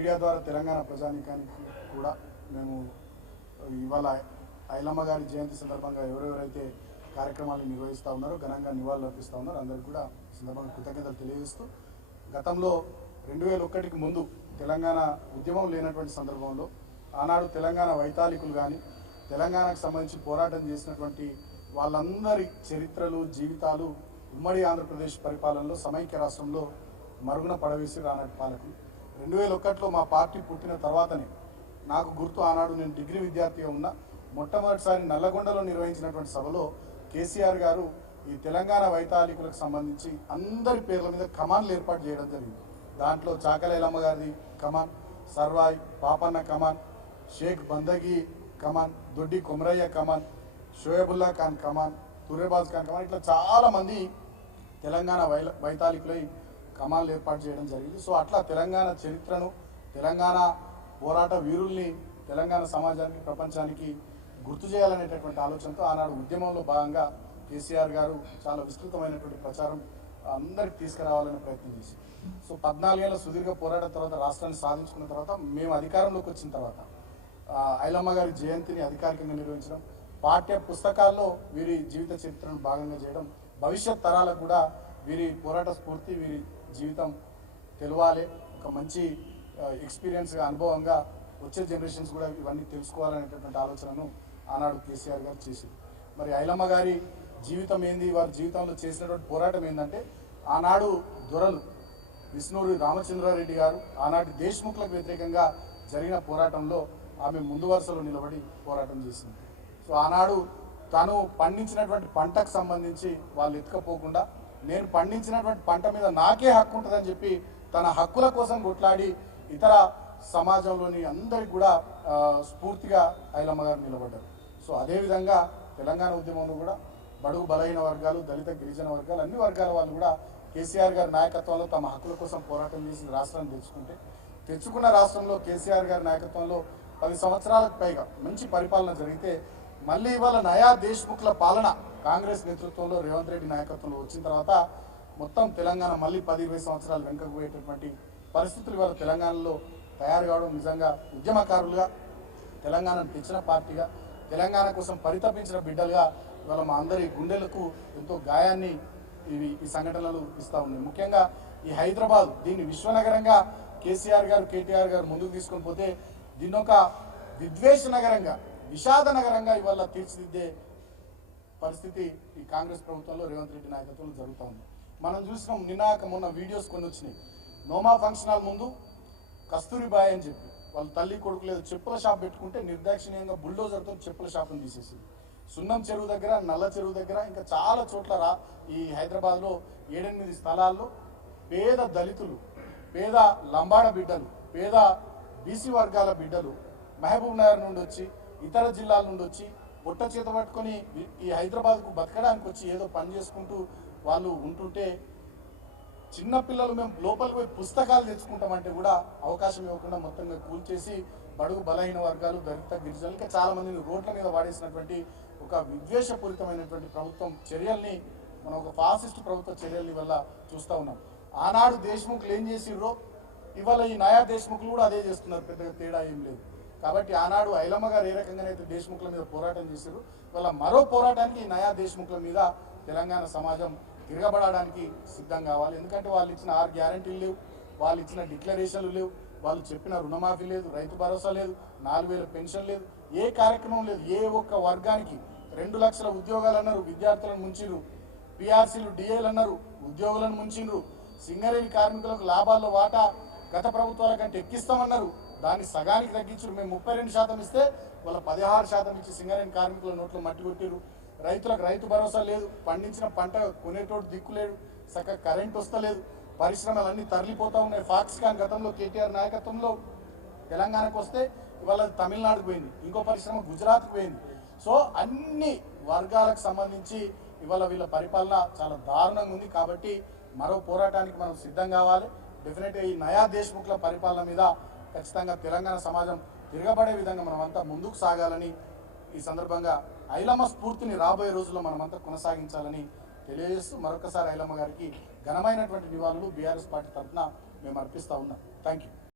Media ద్వారా తెలంగాణ ప్రజానీకానికి కూడా మేము ఇవాళ ఐలమ్మ గారి జయంతి సందర్భంగా ఎవరెవరైతే కార్యక్రమాలు నిర్వహిస్తూ ఉన్నారో ఘనంగా నివాళులు అర్పిస్తూ ఉన్నారో అందరికీ కూడా సందర్భంగా కృతజ్ఞతలు తెలియజేస్తూ గతంలో 2001కి ముందు తెలంగాణ ఉద్యమం లేనటువంటి సందర్భంలో ఆనాడు తెలంగాణ వైతాళికులు కానీ తెలంగాణకు సంబంధించి పోరాటం చేసినటువంటి వాళ్ళందరి చరిత్రలు జీవితాలు ఉమ్మడి ఆంధ్రప్రదేశ్ పరిపాలనలో సమైక్య రాష్ట్రంలో మరుగున పడవేసి ఆనాటి పాలకులు 2001లో మా పార్టీ పుట్టిన తర్వాతనే నాకు గుర్తు ఆనాడు నేను డిగ్రీ విద్యార్థిగా ఉన్నా మొట్టమొదటిసారి నల్లగొండలో నిర్వహించినటువంటి సభలో కేసీఆర్ గారు ఈ తెలంగాణ వైతాళికులకు సంబంధించి అందరి పేర్ల మీద కమాన్లు ఏర్పాటు చేయడం జరిగింది. దాంట్లో చాకలి ఐలమ్మ గారిది కమాన్, సర్వాయ్ పాపన్న కమాన్, షేక్ బందగి కమాన్, దొడ్డి కొమరయ్య కమాన్, షోయబుల్లా ఖాన్ కమాన్, తుర్రేబాజ్ ఖాన్ కమాన్, ఇట్లా చాలామంది తెలంగాణ వైతాళికులై కమాన్లు ఏర్పాటు చేయడం జరిగింది. సో అట్లా తెలంగాణ చరిత్రను, తెలంగాణ పోరాట వీరుల్ని తెలంగాణ సమాజానికి ప్రపంచానికి గుర్తు చేయాలనేటటువంటి ఆలోచనతో ఆనాడు ఉద్యమంలో భాగంగా కేసీఆర్ గారు చాలా విస్తృతమైనటువంటి ప్రచారం అందరికి తీసుకురావాలనే ప్రయత్నం చేశారు. సో 14 ఏళ్ల సుదీర్ఘ పోరాటం తర్వాత రాష్ట్రాన్ని సాధించుకున్న తర్వాత మేము అధికారంలోకి వచ్చిన తర్వాత ఐలమ్మ గారి జయంతిని అధికారికంగా నిర్వహించడం, పాఠ్య పుస్తకాల్లో వీరి జీవిత చరిత్రను భాగంగా చేయడం, భవిష్యత్ తరాలకు కూడా వీరి పోరాట స్ఫూర్తి, వీరి జీవితం తెలవాలి, ఒక మంచి ఎక్స్పీరియన్స్గా అనుభవంగా వచ్చే జనరేషన్స్ కూడా ఇవన్నీ తెలుసుకోవాలనేటటువంటి ఆలోచనను ఆనాడు కేసీఆర్ గారు చేసింది. మరి ఐలమ్మ గారి జీవితం ఏంది, వారి జీవితంలో చేసినటువంటి పోరాటం ఏంటంటే ఆనాడు దొరలు విష్ణూరి రామచంద్రారెడ్డి గారు ఆనాటి దేశ్ముఖ్లకు వ్యతిరేకంగా జరిగిన పోరాటంలో ఆమె ముందు వరుసలో నిలబడి పోరాటం చేసింది. సో ఆనాడు తను పండించినటువంటి పంటకు సంబంధించి వాళ్ళు ఎత్తుకపోకుండా నేను పండించినటువంటి పంట మీద నాకే హక్కు ఉంటుందని చెప్పి తన హక్కుల కోసం కొట్లాడి ఇతర సమాజంలోని అందరికి కూడా స్ఫూర్తిగా ఐలమ్మ గారు నిలబడ్డారు. సో అదేవిధంగా తెలంగాణ ఉద్యమంలో కూడా బడుగు బలహీన వర్గాలు, దళిత గిరిజన వర్గాలు, అన్ని వర్గాల వాళ్ళు కూడా కేసీఆర్ గారి నాయకత్వంలో తమ హక్కుల కోసం పోరాటం చేసి రాష్ట్రాన్ని తెచ్చుకున్న రాష్ట్రంలో కేసీఆర్ గారి నాయకత్వంలో 10 సంవత్సరాలకు పైగా మంచి పరిపాలన జరిగితే మళ్ళీ ఇవాళ నయా దేశ్ముఖ్ల పాలన కాంగ్రెస్ నేతృత్వంలో రేవంత్ రెడ్డి నాయకత్వంలో వచ్చిన తర్వాత మొత్తం తెలంగాణ మళ్ళీ 10-20 సంవత్సరాలు వెనుకకు పోయేటటువంటి పరిస్థితులు ఇవాళ తెలంగాణలో తయారు కావడం నిజంగా ఉద్యమకారులుగా తెలంగాణను తెచ్చిన పార్టీగా తెలంగాణ కోసం పరితపించిన బిడ్డలుగా ఇవాళ మా అందరి గుండెలకు ఎంతో గాయాన్ని ఈ సంఘటనలు ఇస్తూ ఉన్నాయి. ముఖ్యంగా ఈ హైదరాబాద్ దీన్ని విశ్వనగరంగా కేసీఆర్ గారు, కేటీఆర్ గారు ముందుకు తీసుకొని పోతే దీన్ని ఒక విద్వేష నగరంగా, విషాద నగరంగా ఇవాళ తీర్చిదిద్దే పరిస్థితి ఈ కాంగ్రెస్ ప్రభుత్వంలో రేవంత్ రెడ్డి నాయకత్వంలో జరుగుతూ ఉంది. మనం చూసినాం మొన్న వీడియోస్ కొన్ని వచ్చినాయి. నోమా ఫంక్షన్ హాల్ ముందు కస్తూరిబాయ్ అని చెప్పి వాళ్ళ తల్లి కొడుకు లేదు చెప్పుల షాప్ పెట్టుకుంటే నిర్దాక్షిణ్యంగా బుల్డోజర్తో చెప్పుల షాపును తీసేసింది. సున్నం చెరువు దగ్గర, నల్ల చెరువు దగ్గర, ఇంకా చాలా చోట్ల ఈ హైదరాబాద్లో 7-8 స్థలాల్లో పేద దళితులు, పేద లంబాడ బిడ్డలు, పేద బీసీ వర్గాల బిడ్డలు మహబూబ్ నగర్ నుండి వచ్చి, ఇతర జిల్లాల నుండి వచ్చి పొట్ట చేత పట్టుకొని ఈ హైదరాబాద్కు బతకడానికి వచ్చి ఏదో పని చేసుకుంటూ వాళ్ళు ఉంటుంటే చిన్నపిల్లలు మేము లోపలికి పోయి పుస్తకాలు తెచ్చుకుంటామంటే కూడా అవకాశం ఇవ్వకుండా మొత్తంగా కూల్చేసి బడుగు బలహీన వర్గాలు, దళిత గిరిజనులు, ఇంకా చాలా మందిని రోడ్ల మీద వాడేసినటువంటి ఒక విద్వేషపూరితమైనటువంటి ప్రభుత్వం చర్యల్ని, మనం ఒక ఫాసిస్ట్ ప్రభుత్వ చర్యల్ని వల్ల చూస్తూ ఉన్నాం. ఆనాడు దేశ్ముఖ్లు ఏం చేసిర్రో ఇవాళ ఈ నయా దేశ్ముఖ్లు కూడా అదే చేస్తున్నారు, పెద్దగా తేడా ఏం లేదు. కాబట్టి ఆనాడు ఐలమ్మ గారు ఏ రకంగానైతే దేశ్ముఖ్ల మీద పోరాటం చేశారు, ఇవాళ మరో పోరాటానికి ఈ నయా దేశ్ముఖ్ల మీద తెలంగాణ సమాజం తిరగబడడానికి సిద్ధం కావాలి. ఎందుకంటే వాళ్ళు ఇచ్చిన 6 గ్యారంటీలు లేవు, వాళ్ళు ఇచ్చిన డిక్లరేషన్లు లేవు, వాళ్ళు చెప్పిన రుణమాఫీ లేదు, రైతు భరోసా లేదు, 4000 పెన్షన్ లేదు, ఏ కార్యక్రమం లేదు. ఏ ఒక్క వర్గానికి 2 లక్షల ఉద్యోగాలు అన్నారు, విద్యార్థులను ముంచిరు. పిఆర్సీలు, డిఏలు అన్నారు, ఉద్యోగులను ముంచిండ్రు. సింగరేణి కార్మికులకు లాభాల్లో వాటా గత ప్రభుత్వాల కంటే ఎక్కిస్తామన్నారు, దాన్ని సగానికి తగ్గించారు. మేము 32% ఇస్తే వాళ్ళ 16% ఇచ్చి సింగరేణి కార్మికుల నోట్లో మట్టి కొట్టిరు. రైతులకు రైతు భరోసా లేదు, పండించిన పంట కొనేటోడు దిక్కు లేడు, చక్కగా కరెంట్ వస్తలేదు, పరిశ్రమలన్నీ తరలిపోతూ ఉన్నాయి. ఫాక్స్కాన్ గతంలో కేటీఆర్ నాయకత్వంలో తెలంగాణకు వస్తే ఇవాళ తమిళనాడుకు పోయింది, ఇంకో పరిశ్రమ గుజరాత్కు పోయింది. సో అన్ని వర్గాలకు సంబంధించి ఇవాళ వీళ్ళ పరిపాలన చాలా దారుణంగా ఉంది. కాబట్టి మరో పోరాటానికి మనం సిద్ధం కావాలి. డెఫినెట్గా ఈ నయా దేశ్ముఖ్ల పరిపాలన మీద ఖచ్చితంగా తెలంగాణ సమాజం తిరగబడే విధంగా మనమంతా ముందుకు సాగాలని ఈ సందర్భంగా ఐలమ్మ స్ఫూర్తిని రాబోయే రోజుల్లో మనమంతా కొనసాగించాలని తెలియజేస్తూ మరొకసారి ఐలమ్మ గారికి ఘనమైనటువంటి నివాళులు బీఆర్ఎస్ పార్టీ తరఫున మేము అర్పిస్తూ ఉన్నాం. Thank you.